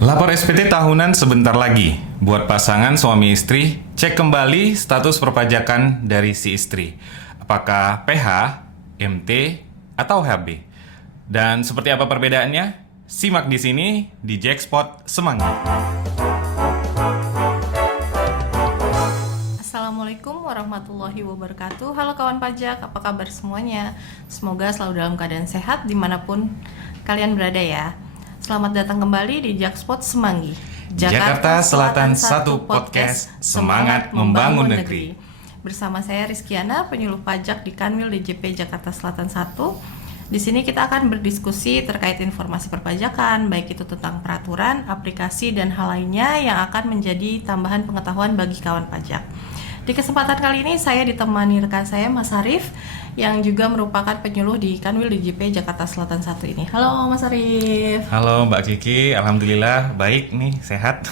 Lapor SPT tahunan sebentar lagi. Buat pasangan suami istri, cek kembali status perpajakan dari si istri. Apakah PH, MT, atau HB? Dan seperti apa perbedaannya? Simak di sini di Jackpot Semanggi. Assalamualaikum warahmatullahi wabarakatuh. Halo kawan pajak, apa kabar semuanya? Semoga selalu dalam keadaan sehat dimanapun kalian berada ya. Selamat datang kembali di Jackpot Semanggi, Jakarta Selatan 1 Podcast, Semangat Membangun Negeri. Bersama saya Rizkyana, penyuluh pajak di Kanwil DJP Jakarta Selatan 1. Di sini kita akan berdiskusi terkait informasi perpajakan, baik itu tentang peraturan, aplikasi, dan hal lainnya yang akan menjadi tambahan pengetahuan bagi kawan pajak. Di kesempatan kali ini saya ditemani rekan saya Mas Arif yang juga merupakan penyuluh di Kanwil DJP Jakarta Selatan 1 ini. Halo Mas Arif. Halo Mbak Kiki, alhamdulillah baik nih, sehat.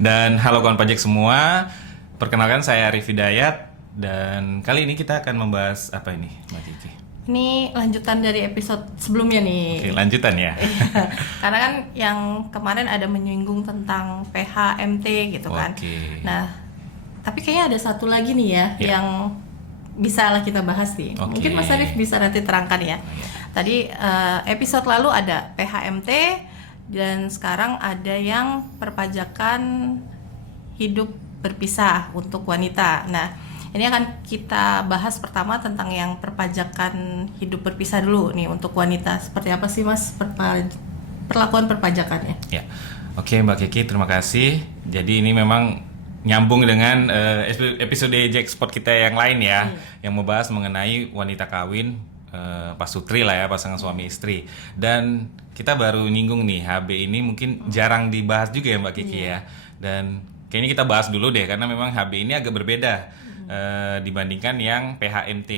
Dan halo kawan pajak semua. Perkenalkan saya Arif Hidayat dan kali ini kita akan membahas apa ini Mbak Kiki? Ini lanjutan dari episode sebelumnya nih. Oke, lanjutan ya. Karena kan yang kemarin ada menyinggung tentang PH, MT gitu kan. Oke. Nah, tapi kayaknya ada satu lagi nih ya yang bisa lah kita bahas nih. Oke. Mungkin Mas Arif bisa nanti terangkan ya. Tadi episode lalu ada PHMT dan sekarang ada yang perpajakan hidup berpisah untuk wanita. Nah, ini akan kita bahas pertama tentang yang perpajakan hidup berpisah dulu nih untuk wanita. Seperti apa sih Mas perlakuan perpajakannya? Ya. Oke Mbak Kiki, terima kasih. Jadi ini memang nyambung dengan episode Jackpot kita yang lain ya, yang membahas mengenai wanita kawin, pasutri lah ya, pasangan suami istri. Dan kita baru nyinggung nih HB ini mungkin jarang dibahas juga ya Mbak Kiki ya. Dan kayaknya kita bahas dulu deh karena memang HB ini agak berbeda dibandingkan yang PHMT.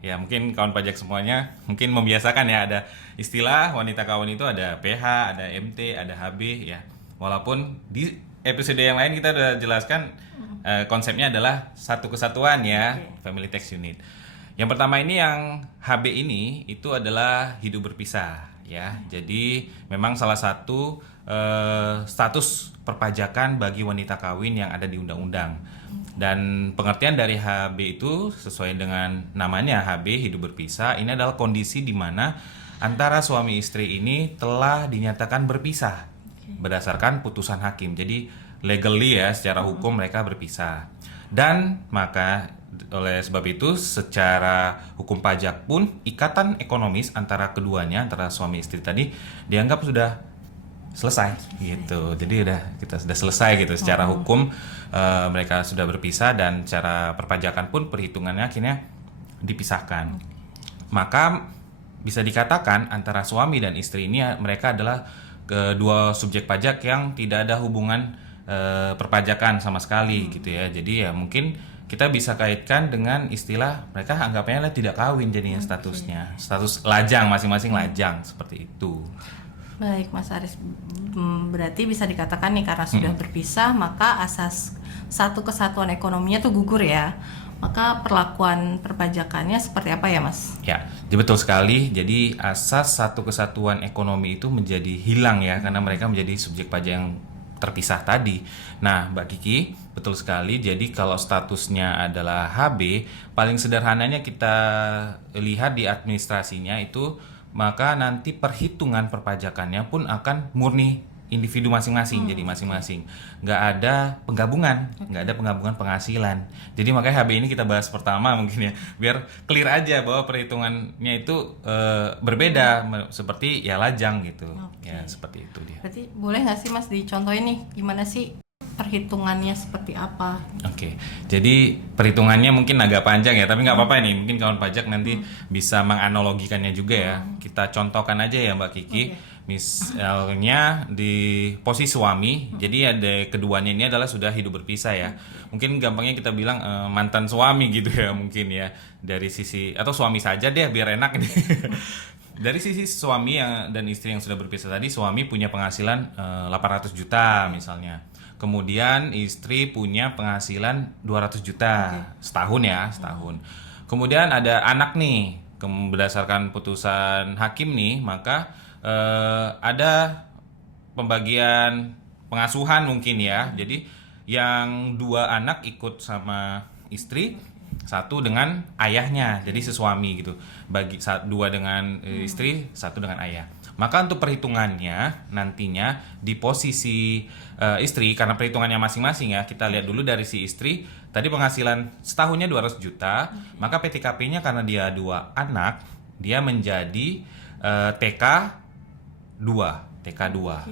Ya mungkin kawan pajak semuanya mungkin membiasakan ya, ada istilah wanita kawin itu ada PH, ada MT, ada HB ya. Walaupun di episode yang lain kita udah jelaskan konsepnya adalah satu kesatuan ya, Family Tax Unit. Yang pertama ini yang HB ini itu adalah hidup berpisah ya. Jadi memang salah satu status perpajakan bagi wanita kawin yang ada di undang-undang. Dan pengertian dari HB itu sesuai dengan namanya, HB hidup berpisah, ini adalah kondisi di mana antara suami istri ini telah dinyatakan berpisah berdasarkan putusan hakim. Jadi legally ya, secara hukum mereka berpisah. Dan maka oleh sebab itu secara hukum pajak pun ikatan ekonomis antara keduanya, antara suami istri tadi dianggap sudah selesai gitu. Jadi kita sudah selesai gitu secara hukum, mereka sudah berpisah dan secara perpajakan pun perhitungannya akhirnya dipisahkan. Maka bisa dikatakan antara suami dan istri ini mereka adalah kedua subjek pajak yang tidak ada hubungan perpajakan sama sekali gitu ya. Jadi ya mungkin kita bisa kaitkan dengan istilah mereka anggapnya tidak kawin jadinya statusnya. Status lajang, masing-masing lajang seperti itu. Baik Mas Aris, berarti bisa dikatakan nih karena sudah berpisah maka asas satu kesatuan ekonominya tuh gugur ya. Maka perlakuan perpajakannya seperti apa ya Mas? Ya, betul sekali. Jadi asas satu kesatuan ekonomi itu menjadi hilang ya karena mereka menjadi subjek pajak yang terpisah tadi. Nah Mbak Kiki, betul sekali. Jadi kalau statusnya adalah HB, paling sederhananya kita lihat di administrasinya itu, maka nanti perhitungan perpajakannya pun akan murni individu masing-masing, jadi masing-masing, nggak ada penggabungan, nggak ada penggabungan penghasilan. Jadi makanya HB ini kita bahas pertama mungkin ya, biar clear aja bahwa perhitungannya itu berbeda seperti ya lajang gitu. Ya seperti itu dia. Berarti boleh nggak sih Mas dicontohin nih gimana sih perhitungannya seperti apa? Oke, jadi perhitungannya mungkin agak panjang ya, tapi nggak apa-apa nih. Mungkin kawan pajak nanti bisa menganalogikannya juga ya. Kita contohkan aja ya Mbak Kiki. Misalnya di posisi suami, jadi ada keduanya ini adalah sudah hidup berpisah ya. Mungkin gampangnya kita bilang mantan suami gitu ya mungkin ya. Dari sisi, atau suami saja deh biar enak nih. Dari sisi suami dan istri yang sudah berpisah tadi, suami punya penghasilan 800 juta misalnya. Kemudian istri punya penghasilan 200 juta setahun ya, setahun. Kemudian ada anak nih, berdasarkan putusan hakim nih, maka ada pembagian pengasuhan mungkin ya. Jadi yang 2 anak ikut sama istri, 1 dengan ayahnya, jadi sesuami gitu. Bagi 2 dengan istri, 1 dengan ayah. Maka untuk perhitungannya nantinya di posisi istri, karena perhitungannya masing-masing ya, kita lihat dulu dari si istri. Tadi penghasilan setahunnya 200 juta, maka PTKP-nya karena dia 2 anak, dia menjadi TK 2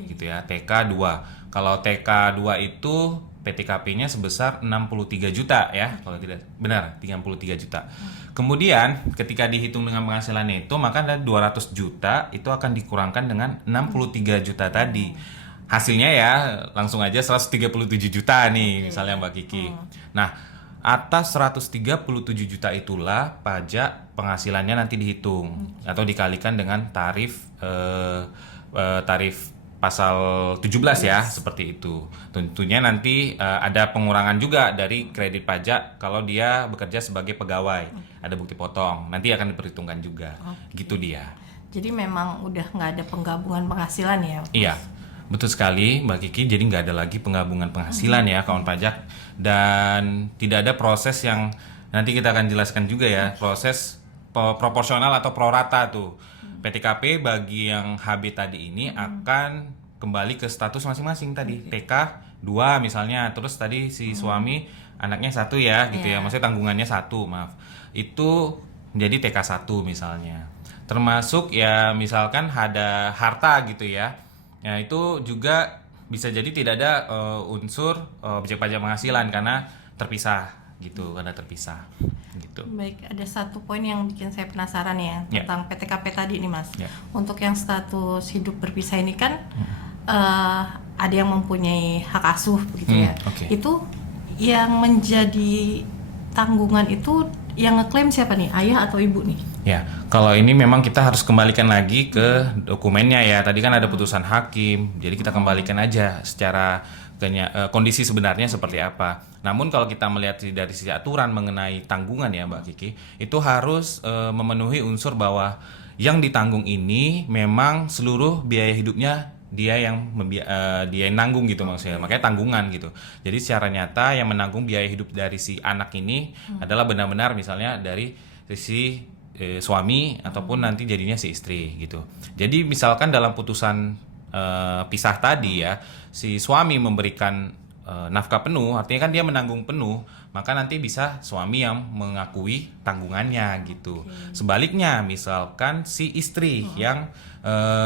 gitu ya, TK 2. Kalau TK 2 itu PTKP-nya sebesar 63 juta ya, kalau tidak benar 33 juta. Kemudian ketika dihitung dengan penghasilannya itu, maka ada 200 juta itu akan dikurangkan dengan 63 juta tadi. Hasilnya ya langsung aja 137 juta nih misalnya Mbak Kiki. Nah, atas 137 juta itulah pajak penghasilannya nanti dihitung atau dikalikan dengan tarif tarif pasal 17 ya, seperti itu. Tentunya nanti ada pengurangan juga dari kredit pajak kalau dia bekerja sebagai pegawai. Ada bukti potong, nanti akan diperhitungkan juga. Gitu dia. Jadi memang udah nggak ada penggabungan penghasilan ya? Iya, betul sekali Mbak Kiki. Jadi nggak ada lagi penggabungan penghasilan ya kawan pajak. Dan tidak ada proses yang nanti kita akan jelaskan juga ya, proses proporsional atau prorata tuh. PTKP bagi yang HB tadi ini akan kembali ke status masing-masing tadi. TK 2 misalnya, terus tadi si suami anaknya 1 ya gitu ya, maksudnya tanggungannya 1, maaf. Itu menjadi TK 1 misalnya. Termasuk ya misalkan ada harta gitu ya. Ya itu juga bisa jadi tidak ada unsur objek pajak penghasilan karena terpisah gitu, karena terpisah gitu. Baik, ada satu poin yang bikin saya penasaran ya tentang PTKP tadi nih Mas. Untuk yang status hidup berpisah ini kan ada yang mempunyai hak asuh begitu ya. Itu yang menjadi tanggungan itu yang ngeklaim siapa nih? Ayah atau ibu nih? Ya, kalau ini memang kita harus kembalikan lagi ke dokumennya ya. Tadi kan ada putusan hakim, jadi kita kembalikan aja secara kondisi sebenarnya seperti apa. Namun kalau kita melihat dari sisi aturan mengenai tanggungan ya Mbak Kiki, itu harus memenuhi unsur bahwa yang ditanggung ini memang seluruh biaya hidupnya dia yang nanggung gitu maksudnya, makanya tanggungan gitu. Jadi secara nyata yang menanggung biaya hidup dari si anak ini adalah benar-benar misalnya dari sisi suami ataupun nanti jadinya si istri gitu. Jadi misalkan dalam putusan pisah tadi ya, si suami memberikan nafkah penuh, artinya kan dia menanggung penuh, maka nanti bisa suami yang mengakui tanggungannya gitu. Sebaliknya misalkan si istri yang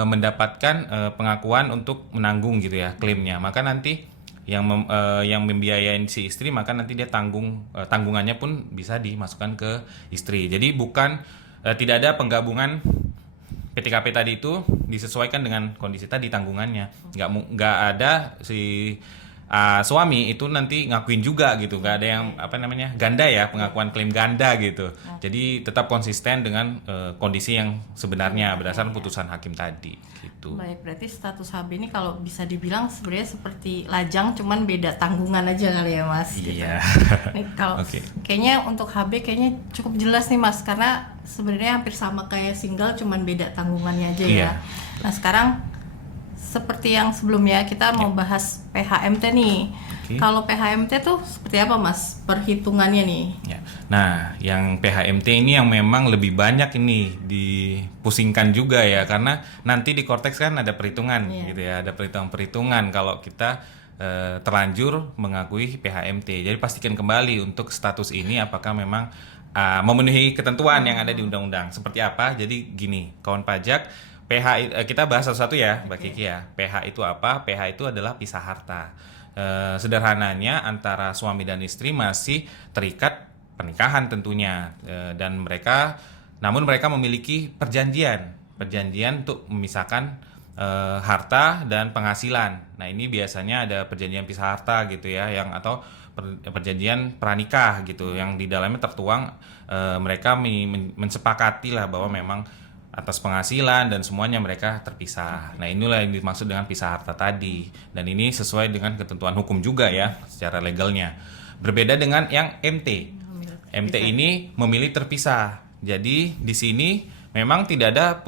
mendapatkan pengakuan untuk menanggung gitu ya klaimnya, maka nanti yang membiayain si istri, maka nanti dia tanggungannya pun bisa dimasukkan ke istri. Jadi bukan tidak ada penggabungan PTKP tadi itu disesuaikan dengan kondisi tadi tanggungannya. Nggak ada si suami itu nanti ngakuin juga gitu, nggak ada yang ganda ya, pengakuan klaim ganda gitu. Jadi tetap konsisten dengan kondisi yang sebenarnya berdasarkan putusan hakim tadi gitu. Baik, berarti status HB ini kalau bisa dibilang sebenarnya seperti lajang, cuman beda tanggungan aja kali ya Mas. Iya. Gitu. Nih, kalau kayaknya untuk HB kayaknya cukup jelas nih Mas, karena sebenarnya hampir sama kayak single, cuman beda tanggungannya aja ya. Nah sekarang seperti yang sebelumnya kita mau bahas PHMT nih. Kalau PHMT tuh seperti apa Mas perhitungannya nih? Nah, yang PHMT ini yang memang lebih banyak ini dipusingkan juga ya, karena nanti di Kortex kan ada perhitungan gitu ya, ada perhitungan kalau kita terlanjur mengakui PHMT. Jadi pastikan kembali untuk status ini apakah memang memenuhi ketentuan yang ada di undang-undang. Seperti apa? Jadi gini, kawan pajak, PH kita bahas satu-satu ya Mbak Kiki ya. PH itu apa? PH itu adalah pisah harta. Sederhananya antara suami dan istri masih terikat pernikahan tentunya, dan namun mereka memiliki perjanjian untuk memisahkan harta dan penghasilan. Nah ini biasanya ada perjanjian pisah harta gitu ya, atau perjanjian pranikah gitu, yang di dalamnya tertuang mereka mensepakati lah bahwa memang atas penghasilan dan semuanya mereka terpisah. Nah inilah yang dimaksud dengan pisah harta tadi, dan ini sesuai dengan ketentuan hukum juga ya secara legalnya. Berbeda dengan yang MT. MT ini memilih terpisah. Jadi di sini memang tidak ada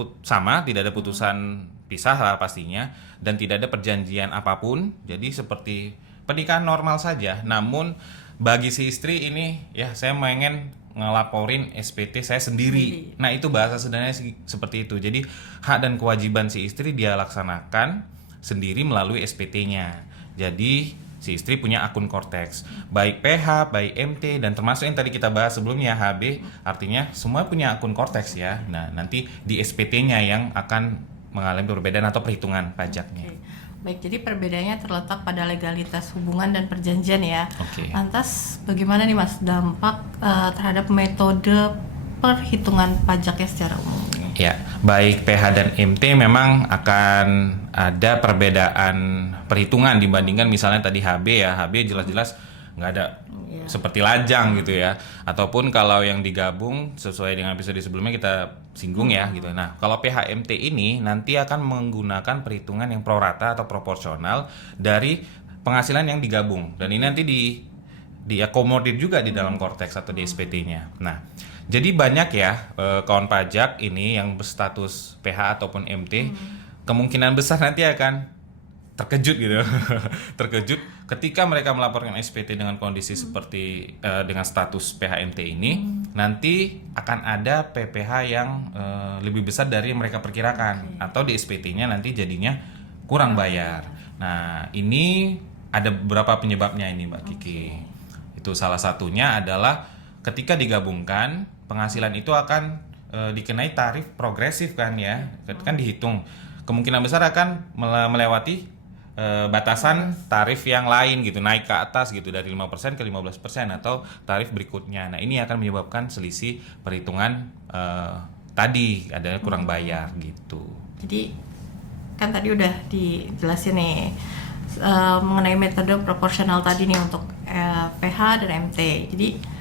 putusan pisah lah pastinya, dan tidak ada perjanjian apapun. Jadi seperti pernikahan normal saja. Namun bagi si istri ini ya saya pengen ngelaporin SPT saya sendiri. Nah, itu bahasa sederhananya seperti itu. Jadi hak dan kewajiban si istri dia laksanakan sendiri melalui SPT-nya. Jadi si istri punya akun Cortex, baik PH, baik MT, dan termasuk yang tadi kita bahas sebelumnya HB, artinya semua punya akun Cortex ya. Nah, nanti di SPT-nya yang akan mengalami perbedaan atau perhitungan pajaknya. Baik, jadi perbedaannya terletak pada legalitas hubungan dan perjanjian ya. Lantas bagaimana nih Mas dampak terhadap metode perhitungan pajaknya secara umum? Ya, baik PH dan MT memang akan ada perbedaan perhitungan dibandingkan misalnya tadi HB ya. HB jelas-jelas nggak ada seperti lajang gitu ya. Ataupun kalau yang digabung sesuai dengan episode sebelumnya kita singgung ya gitu. Nah, kalau PH MT ini nanti akan menggunakan perhitungan yang prorata atau proporsional dari penghasilan yang digabung. Dan ini nanti diakomodir juga di dalam Cortex atau di SPT-nya. Nah, jadi banyak ya kawan pajak ini yang berstatus PH ataupun MT kemungkinan besar nanti akan terkejut gitu. Terkejut ketika mereka melaporkan SPT dengan kondisi seperti dengan status PH MT ini, nanti akan ada PPh yang lebih besar dari yang mereka perkirakan atau di SPT-nya nanti jadinya kurang bayar. Nah, ini ada beberapa penyebabnya ini Mbak Kiki. Itu salah satunya adalah ketika digabungkan penghasilan itu akan dikenai tarif progresif kan ya, kan dihitung kemungkinan besar akan melewati batasan tarif yang lain gitu, naik ke atas gitu dari 5% ke 15% atau tarif berikutnya. Nah, ini akan menyebabkan selisih perhitungan tadi adanya kurang bayar gitu. Jadi kan tadi udah dijelasin nih mengenai metode proporsional tadi nih untuk PH dan MT. Jadi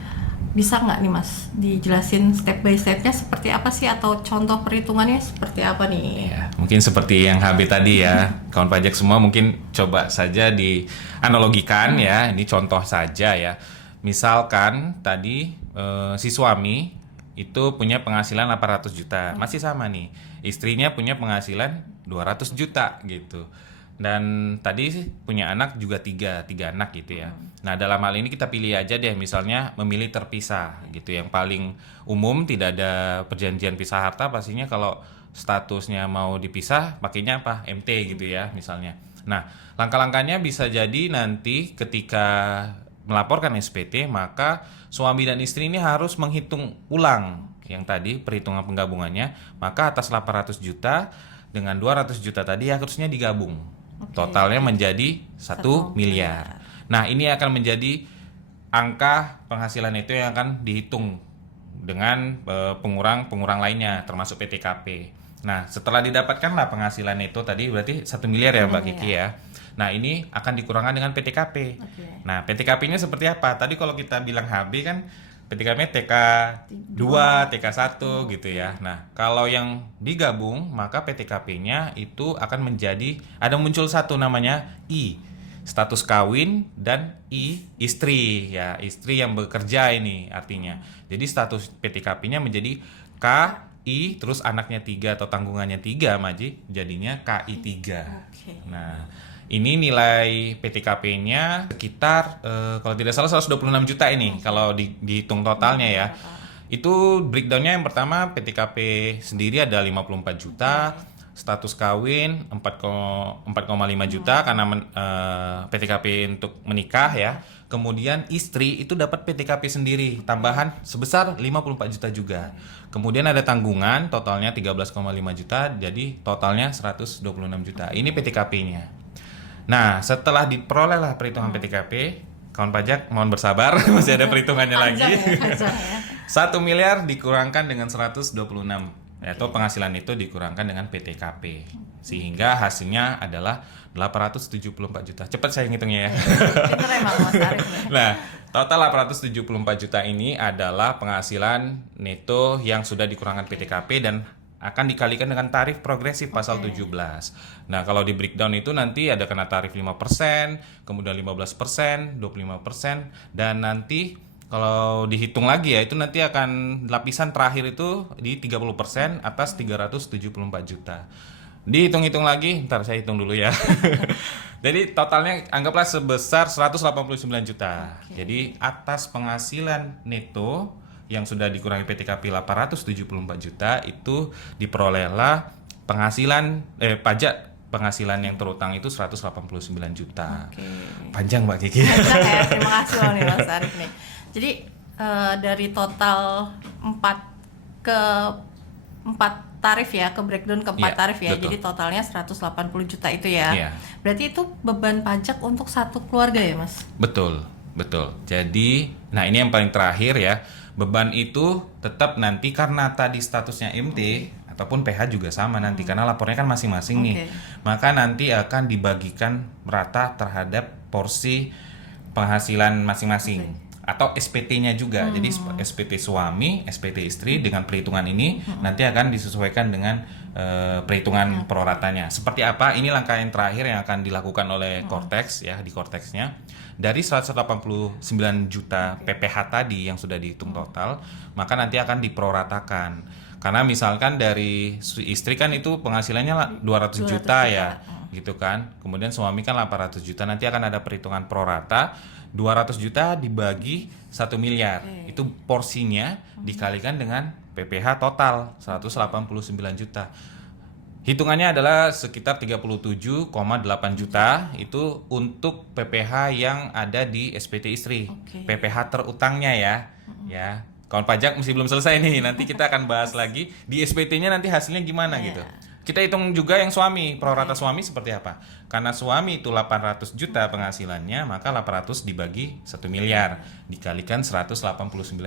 bisa nggak nih Mas dijelasin step by stepnya seperti apa sih atau contoh perhitungannya seperti apa nih? Ya, mungkin seperti yang HB tadi ya, kawan pajak semua mungkin coba saja dianalogikan ya, ini contoh saja ya. Misalkan tadi si suami itu punya penghasilan 800 juta, masih sama nih, istrinya punya penghasilan 200 juta gitu. Dan tadi punya anak juga tiga anak gitu ya. Nah, dalam hal ini kita pilih aja deh misalnya memilih terpisah gitu. Yang paling umum tidak ada perjanjian pisah harta, pastinya kalau statusnya mau dipisah pakainya apa? MT gitu ya misalnya. Nah, langkah-langkahnya bisa jadi nanti ketika melaporkan SPT maka suami dan istri ini harus menghitung ulang yang tadi perhitungan penggabungannya, maka atas 800 juta dengan 200 juta tadi harusnya digabung. Totalnya menjadi 1 miliar. Nah, ini akan menjadi angka penghasilan itu yang akan dihitung dengan pengurang lainnya termasuk PTKP. Nah, setelah didapatkanlah penghasilan itu tadi berarti 1 miliar ya Mbak Kiki ya. Nah, ini akan dikurangkan dengan PTKP. Nah, PTKP-nya seperti apa? Tadi kalau kita bilang HB kan PTKP-nya TK2, TK1 gitu ya. Nah, kalau yang digabung maka PTKP-nya itu akan menjadi muncul satu namanya I, status kawin, dan I, istri ya, istri yang bekerja ini artinya. Jadi status PTKP-nya menjadi K, I, terus anaknya 3 atau tanggungannya 3 Maji, jadinya KI3. Nah, ini nilai PTKP-nya sekitar kalau tidak salah 126 juta ini kalau dihitung totalnya ya. Itu breakdown-nya yang pertama PTKP sendiri ada 54 juta, status kawin 4,5 juta karena PTKP untuk menikah ya. Kemudian istri itu dapat PTKP sendiri tambahan sebesar 54 juta juga. Kemudian ada tanggungan totalnya 13,5 juta, jadi totalnya 126 juta. Ini PTKP-nya. Nah, setelah diperolehlah perhitungan PTKP, kawan pajak mohon bersabar, masih ada perhitungannya lagi. 1 miliar dikurangkan dengan 126, yaitu penghasilan itu dikurangkan dengan PTKP. Sehingga hasilnya adalah 874 juta. Cepat saya ngitungnya ya. Nah, total 874 juta ini adalah penghasilan neto yang sudah dikurangkan PTKP dan akan dikalikan dengan tarif progresif pasal 17. Nah, kalau di breakdown itu nanti ada kena tarif 5%, kemudian 15%, 25%, dan nanti kalau dihitung lagi ya, itu nanti akan lapisan terakhir itu di 30% atas 374 juta. Dihitung-hitung lagi, ntar saya hitung dulu ya. Jadi totalnya anggaplah sebesar 189 juta. Oke. Jadi atas penghasilan neto yang sudah dikurangi PTKP 874 juta itu diperolehlah pajak penghasilan yang terutang itu 189 juta. Oke. Panjang Mbak Kiki. Panjang ya, terima kasih loh nih Mas Arif nih. Jadi dari total 4 tarif ya, ke breakdown ke 4 Iya, tarif ya. betul. Jadi totalnya 180 juta itu ya. Iya. Berarti itu beban pajak untuk satu keluarga ya, Mas? Betul, betul. Jadi, nah ini yang paling terakhir ya. Beban itu tetap nanti karena tadi statusnya MT ataupun PH juga sama nanti karena lapornya kan masing-masing nih. Oke. Maka nanti akan dibagikan merata terhadap porsi penghasilan masing-masing. Atau SPT-nya juga. Jadi SPT suami, SPT istri dengan perhitungan ini nanti akan disesuaikan dengan perhitungan proratanya. Seperti apa? Ini langkah yang terakhir yang akan dilakukan oleh Cortex ya, di Cortexnya. Dari 189 juta PPH tadi yang sudah dihitung total, maka nanti akan diproratakan. Karena misalkan dari istri kan itu penghasilannya 200 juta ya, gitu kan. Kemudian suami kan 800 juta, nanti akan ada perhitungan prorata. 200 juta dibagi 1 miliar. Itu porsinya dikalikan dengan PPH total 189 juta. Hitungannya adalah sekitar 37,8 juta itu untuk PPH yang ada di SPT istri. Oke. PPH terutangnya ya. Ya. Kawan pajak masih belum selesai nih. Nanti kita akan bahas lagi di SPT-nya nanti hasilnya gimana gitu. Kita hitung juga yang suami, prorata suami seperti apa. Karena suami itu 800 juta penghasilannya, maka 800 dibagi 1 miliar. Dikalikan 189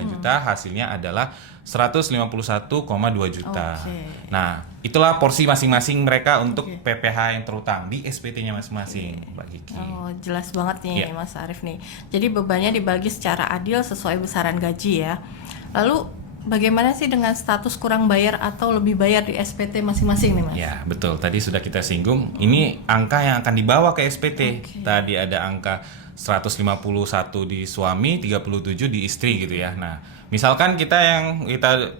juta, hasilnya adalah 151,2 juta. Oke. Nah, itulah porsi masing-masing mereka untuk PPH yang terutang di SPT-nya masing-masing, Mbak Kiki. Oh, jelas banget nih Iya. Mas Arif nih. Jadi bebannya dibagi secara adil sesuai besaran gaji ya. Lalu bagaimana sih dengan status kurang bayar atau lebih bayar di SPT masing-masing nih Mas? Ya, betul. Tadi sudah kita singgung. Ini angka yang akan dibawa ke SPT. Oke. Tadi ada angka 151 di suami, 37 di istri gitu ya. Nah, misalkan kita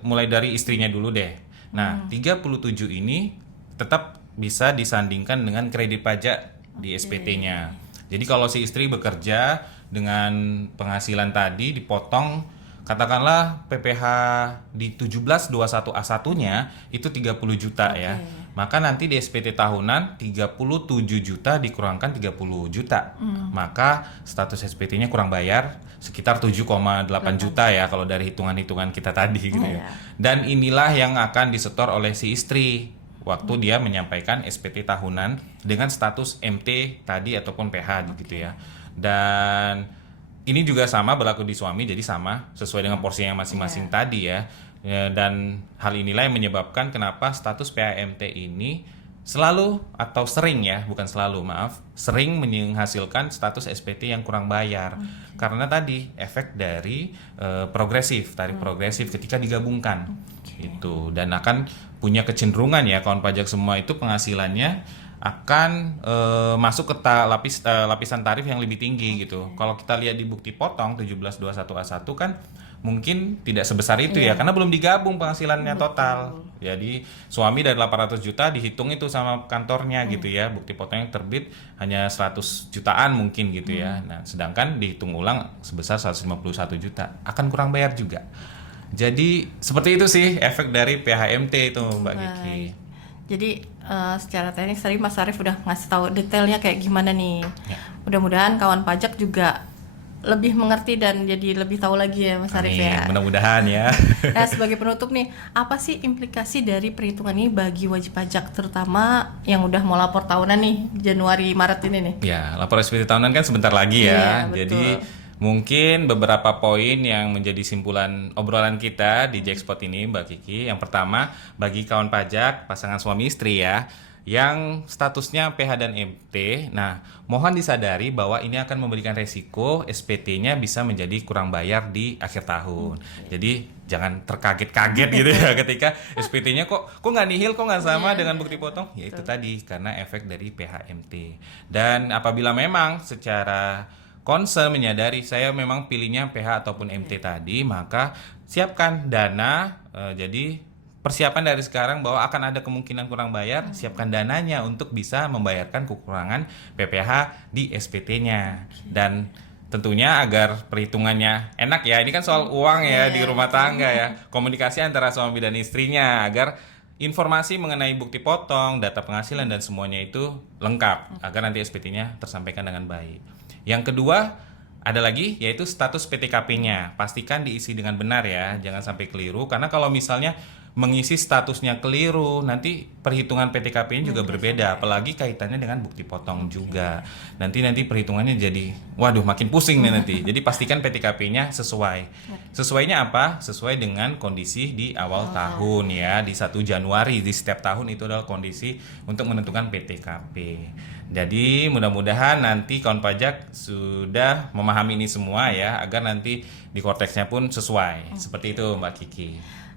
mulai dari istrinya dulu deh. Nah, 37 ini tetap bisa disandingkan dengan kredit pajak di SPT-nya. Jadi kalau si istri bekerja dengan penghasilan tadi dipotong katakanlah PPH di 1721A1-nya itu 30 juta ya. Maka nanti di SPT tahunan 37 juta dikurangkan 30 juta. Maka status SPT-nya kurang bayar sekitar 7,8 juta ya kalau dari hitungan-hitungan kita tadi gitu ya. Dan inilah yang akan disetor oleh si istri waktu dia menyampaikan SPT tahunan dengan status MT tadi ataupun PH gitu ya. Dan ini juga sama berlaku di suami, jadi sama sesuai dengan porsi yang masing-masing tadi ya. Dan hal inilah yang menyebabkan kenapa status PHMT ini selalu atau sering ya, bukan selalu, maaf, sering menghasilkan status SPT yang kurang bayar. Karena tadi efek dari progresif, tarif progresif ketika digabungkan. Itu dan akan punya kecenderungan ya kawan pajak semua itu penghasilannya akan masuk ke lapisan tarif yang lebih tinggi gitu. Kalau kita lihat di bukti potong 1721A1 kan mungkin tidak sebesar itu ya karena belum digabung penghasilannya total. Jadi suami dari 800 juta dihitung itu sama kantornya gitu ya. Bukti potong yang terbit hanya 100 jutaan mungkin gitu ya. Nah, sedangkan dihitung ulang sebesar 151 juta akan kurang bayar juga. Jadi seperti itu sih efek dari PHMT itu Mbak Kiki. Jadi secara teknis tadi Mas Arif udah ngasih tahu detailnya kayak gimana nih. Ya. Mudah-mudahan kawan pajak juga lebih mengerti dan jadi lebih tahu lagi ya Mas Arif ya. Mudah-mudahan ya. Nah sebagai penutup nih, apa sih implikasi dari perhitungan ini bagi wajib pajak terutama yang udah mau lapor tahunan nih Januari Maret ini nih? Ya, lapor SPT tahunan kan sebentar lagi ya. Iya, Jadi betul. mungkin beberapa poin yang menjadi simpulan obrolan kita di Jackspot ini Mbak Kiki. Yang pertama, bagi kawan pajak pasangan suami istri ya yang statusnya PH dan MT. Nah, mohon disadari bahwa ini akan memberikan resiko SPT-nya bisa menjadi kurang bayar di akhir tahun. Jadi jangan terkaget-kaget gitu ya ketika SPT-nya kok nggak nihil, kok nggak sama dengan bukti potong. Ya itu tadi karena efek dari PHMT. Dan apabila memang secara concern menyadari saya memang pilihnya PH ataupun MT tadi, maka siapkan dana jadi persiapan dari sekarang bahwa akan ada kemungkinan kurang bayar, siapkan dananya untuk bisa membayarkan kekurangan PPh di SPT-nya. Dan tentunya agar perhitungannya enak ya, ini kan soal uang ya di rumah tangga ya, komunikasi antara suami dan istrinya agar informasi mengenai bukti potong, data penghasilan dan semuanya itu lengkap agar nanti SPT-nya tersampaikan dengan baik. Yang kedua, ada lagi yaitu status PTKP-nya. Pastikan diisi dengan benar ya, jangan sampai keliru karena kalau misalnya mengisi statusnya keliru, nanti perhitungan PTKP-nya juga berbeda, apalagi kaitannya dengan bukti potong juga. Nanti perhitungannya jadi waduh makin pusing nih nanti. Jadi pastikan PTKP-nya sesuai. Sesuainya apa? Sesuai dengan kondisi di awal tahun ya, di 1 Januari di setiap tahun itu adalah kondisi untuk menentukan PTKP. Jadi mudah-mudahan nanti kawan pajak sudah memahami ini semua ya, agar nanti di korteksnya pun sesuai. Seperti itu Mbak Kiki.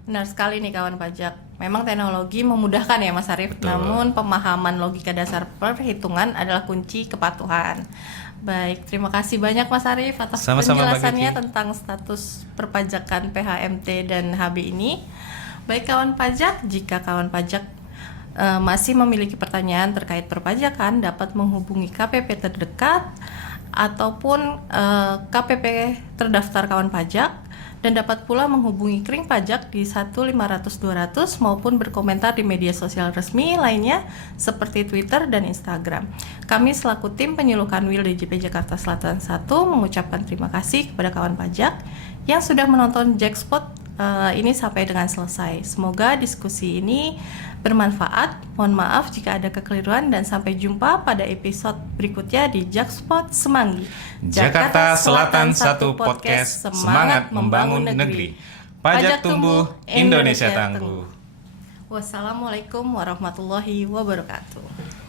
Benar sekali nih kawan pajak. Memang teknologi memudahkan ya Mas Arief. Betul. Namun pemahaman logika dasar perhitungan adalah kunci kepatuhan. Baik, terima kasih banyak Mas Arief atas Sama-sama, Mbak penjelasannya Kiki. tentang status perpajakan PHMT dan HB ini. Baik kawan pajak, jika kawan pajak masih memiliki pertanyaan terkait perpajakan, dapat menghubungi KPP terdekat ataupun KPP terdaftar kawan pajak, dan dapat pula menghubungi Kring Pajak di 1-500-200 maupun berkomentar di media sosial resmi lainnya seperti Twitter dan Instagram. Kami selaku tim penyuluh Kanwil DJP Jakarta Selatan 1 mengucapkan terima kasih kepada kawan pajak yang sudah menonton Jackspot ini sampai dengan selesai. Semoga diskusi ini bermanfaat. Mohon maaf jika ada kekeliruan dan sampai jumpa pada episode berikutnya di Jackspot Semanggi. Jakarta Selatan 1 Podcast, semangat membangun negeri. Pajak tumbuh, Indonesia tangguh. Wassalamualaikum warahmatullahi wabarakatuh.